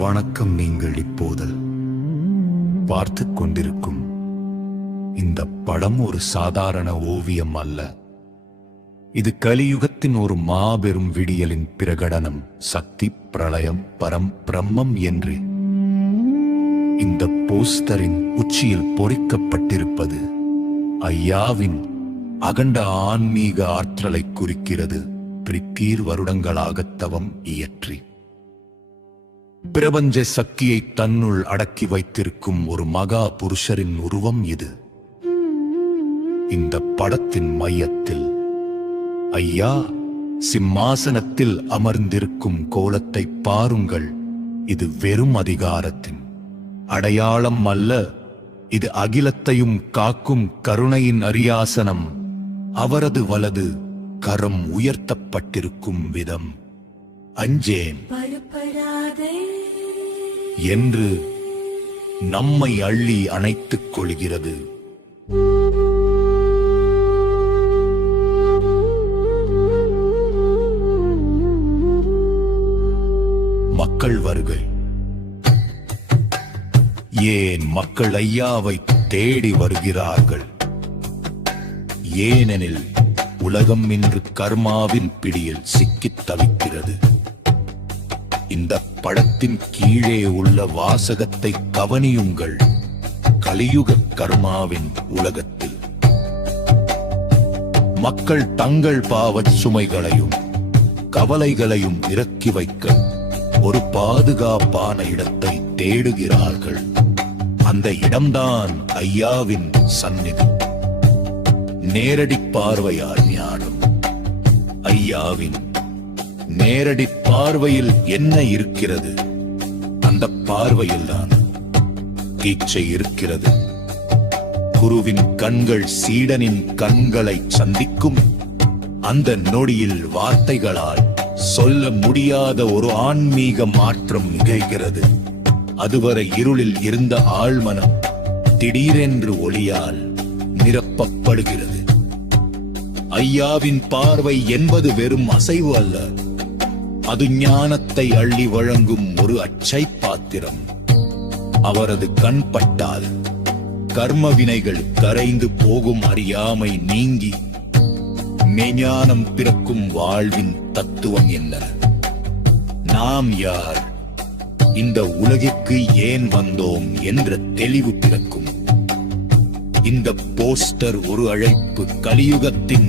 வணக்கம். நீங்கள் இப்போது பார்த்து கொண்டிருக்கும் இந்த படம் ஒரு சாதாரண ஓவியம் அல்ல. இது கலியுகத்தின் ஒரு மாபெரும் விடியலின் பிரகடனம். சக்தி, பிரளயம், பிரம்மம் என்று இந்த போஸ்டரின் உச்சியில் பொறிக்கப்பட்டிருப்பது ஐயாவின் அகண்ட ஆன்மீக ஆற்றலை குறிக்கிறது. பிரித்தீர் வருடங்களாக தவம் இயற்றி பிரபஞ்ச சக்தியை தன்னுள் அடக்கி வைத்திருக்கும் ஒரு மகா புருஷரின் உருவம் இது. இந்த படத்தின் மையத்தில் ஐயா சிம்மாசனத்தில் அமர்ந்திருக்கும் கோலத்தை பாருங்கள். இது வெறும் அதிகாரத்தின் அடையாளம் அல்ல, இது அகிலத்தையும் காக்கும் கருணையின் அரியாசனம். அவரது வலது கரம் உயர்த்தப்பட்டிருக்கும் விதம் அஞ்சேன் என்று நம்மை அள்ளி அணைத்துக் கொள்கிறது. மக்கள் வருகை. ஏன் மக்கள் ஐயாவை தேடி வருகிறார்கள்? ஏனெனில் உலகம் இன்று கர்மாவின் பிடியில் சிக்கித் தவிக்கிறது. இந்த படத்தின் கீழே உள்ள வாசகத்தை கவனியுங்கள். கலியுக கர்மாவின் உலகத்தில் மக்கள் தங்கள் பாவச் சுமைகளையும் கவலைகளையும் இறக்கி வைக்க ஒரு பாதுகாப்பான இடத்தை தேடுகிறார்கள். அந்த இடம்தான் ஐயாவின் சந்நிதி. நேரடி பார்வையால் ஞானம். ஐயாவின் நேரடி பார்வையில் என்ன இருக்கிறது? அந்த பார்வையில் தான் தீட்சை இருக்கிறது. குருவின் கண்கள் சீடனின் கண்களை சந்திக்கும். அந்த நொடியில் வார்த்தைகளால் சொல்ல முடியாத ஒரு ஆன்மீக மாற்றம் நிகழ்கிறது. அதுவரை இருளில் இருந்த ஆழ்மனம் திடீரென்று ஒளியால் நிரப்பப்படுகிறது. ஐயாவின் பார்வை என்பது வெறும் அசைவு அல்ல, அது ஞானத்தை அள்ளி வழங்கும் ஒரு அச்சை பாத்திரம். அவரது கண் பட்டால் கர்ம வினைகள் கரைந்து போகும், அறியாமை நீங்கி மெய்ஞானம் பிறக்கும். வாழ்வின் தத்துவம் என்ன? நாம் யார்? இந்த உலகிற்கு ஏன் வந்தோம் என்ற தெளிவு பிறக்கும். இந்த போஸ்டர் ஒரு அழைப்பு. கலியுகத்தின்